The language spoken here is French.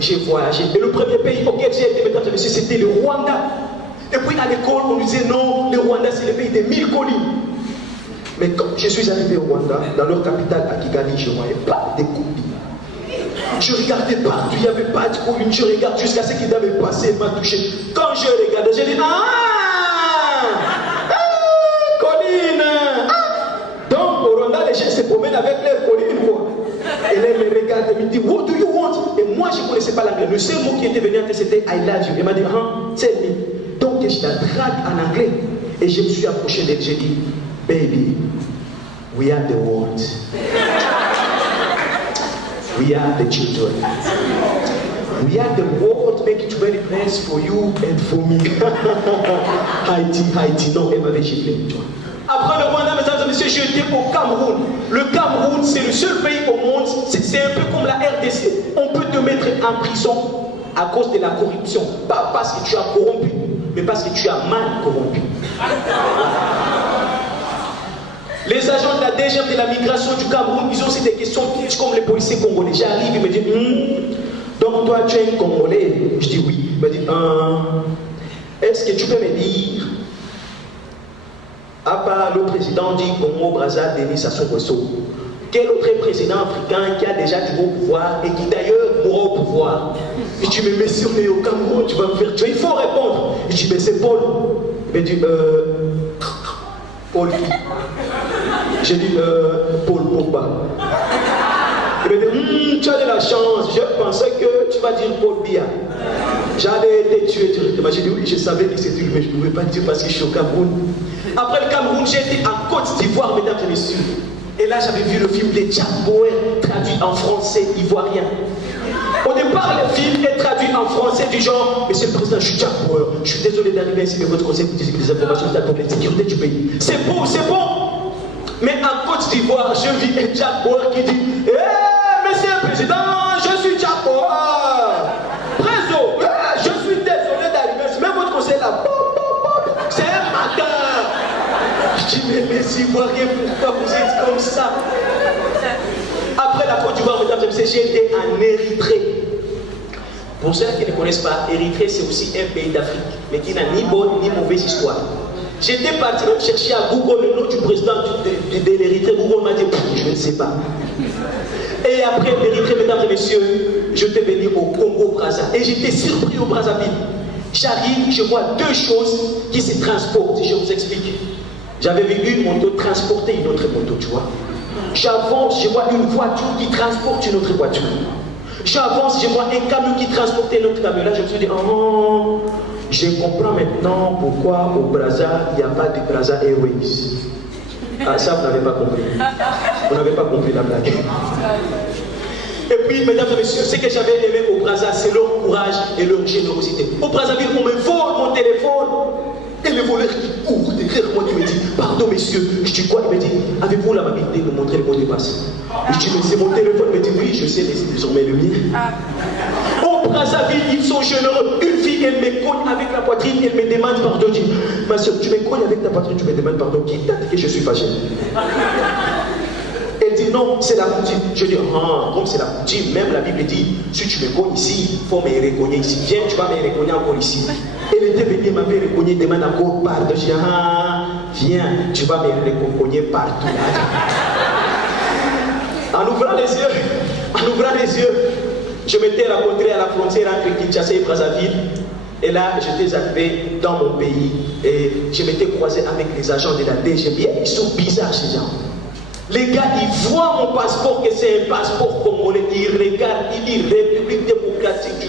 j'ai voyagé. Et le premier pays auquel j'ai été, mesdames et messieurs, c'était le Rwanda. Et puis à l'école, on nous disait non, le Rwanda c'est le pays des 1000 collines. Mais quand je suis arrivé au Rwanda, dans leur capitale, à Kigali, je ne voyais pas de collines. Je regardais partout, il n'y avait pas de collines. Je regarde jusqu'à ce qu'il avait passé, il m'a touché. Quand je regardais, j'ai dit colline. Donc au Rwanda, les gens se promènent avec leurs collines, quoi. Et là, il me regarde et me dit, what do you want? Et moi, je ne connaissais pas l'anglais. Le seul mot qui était venu, c'était I love you. Il m'a dit, tell me. Donc, je la drague en anglais. Et je me suis approché d'elle. J'ai dit, baby, we are the world. We are the children. We are the world, make it very nice for you and for me. Haïti, non, elle m'avait giflé. Après le Rwanda, mesdames et messieurs, j'ai été au Cameroun. Le Cameroun, c'est le seul pays au monde, c'est un peu comme la RDC. On peut te mettre en prison à cause de la corruption. Pas parce que tu as corrompu, mais parce que tu as mal corrompu. Les agents de la DGM de la migration du Cameroun, ils ont aussi des questions comme les policiers congolais. J'arrive, ils me disent, donc toi tu es un Congolais? Je dis oui. Il me dit, est-ce que tu peux me dire, à part le président du Congo-Brazza, Denis Sassou Nguesso, quel autre président africain qui a déjà du beau pouvoir et qui d'ailleurs mourra au pouvoir? Et tu me mets sur au Cameroun, tu vas me faire tuer. Il faut répondre. Et je dis, mais c'est Paul. Il me dit, Paul. J'ai dit, Paul Pogba. Il me dit, tu as de la chance. Je pensais que tu vas dire Paul Biya. J'allais été tué directement. J'ai dit, oui, je savais que c'était lui, mais je ne pouvais pas dire parce que je suis au Cameroun. Après le Cameroun, j'ai été en Côte d'Ivoire, mesdames et messieurs. Et là, j'avais vu le film de Jack Bauer, traduit en français ivoirien. Au départ, le film est traduit en français du genre, Monsieur le Président, je suis Jack Bauer. Je suis désolé d'arriver ici, mais votre conseil vous dit que les informations sont pour la sécurité du pays. C'est bon, c'est bon. Mais en Côte d'Ivoire, je vis un Jack Bauer qui dit, Monsieur le Président, je suis Jack Bauer. Préso, je suis désolé d'arriver ici, mais votre conseil là, c'est un matin. Je dis, mais les Ivoiriens, pourquoi vous êtes comme ça? Après la Côte d'Ivoire, mesdames et messieurs, j'ai été en Érythrée. Pour ceux qui ne connaissent pas, Érythrée, c'est aussi un pays d'Afrique, mais qui n'a ni bonne ni mauvaise histoire. J'étais parti même chercher à Google le nom du président de l'Érythrée. Google m'a dit, je ne sais pas. Et après l'Érythrée, mesdames et messieurs, je suis venu au Congo-Brazza. Et j'étais surpris au Brazzaville. J'arrive, je vois deux choses qui se transportent. Je vous explique. J'avais vu une moto transporter une autre moto, tu vois. J'avance, je vois une voiture qui transporte une autre voiture. J'avance, je vois un camion qui transportait un autre camion. Là, je me suis dit, oh, je comprends maintenant pourquoi au Brazza, il n'y a pas de Brazza Airways. Ah, ça, vous n'avez pas compris. Vous n'avez pas compris la blague. Et puis, mesdames et messieurs, ce que j'avais aimé au Brazza, c'est leur courage et leur générosité. Au Brazzaville, on me vole mon téléphone. Et le voleur qui court derrière moi, qui me dit, pardon messieurs, je dis quoi? Il me dit, avez-vous l'amabilité de me montrer le mot de passe? Je dis, mais c'est mon téléphone. Il me dit, oui, je sais, mais c'est désormais le mien. Au Brazzaville, ils sont généreux. Une fille, elle me cogne avec la poitrine, elle me demande pardon. Je dis, ma soeur, tu me cognes avec ta poitrine, tu me demandes pardon. Qui t'a dit que je suis fâché? Elle dit, non, c'est la coutume. Je dis, comme c'est la coutume, même la Bible dit, si tu me cognes ici, il faut me recogner ici. Viens, tu vas me recogner encore ici. Elle était venue, m'avait reconnu, demande encore pardon. Je dis, viens, tu vas me recogner partout. En ouvrant les yeux, je m'étais rencontré à la frontière entre Kinshasa et Brazzaville. Et là, j'étais arrivé dans mon pays et je m'étais croisé avec les agents de la DGM. Ils sont bizarres, ces gens. Les gars, ils voient mon passeport que c'est un passeport congolais. Ils regardent, ils disent République démocratique du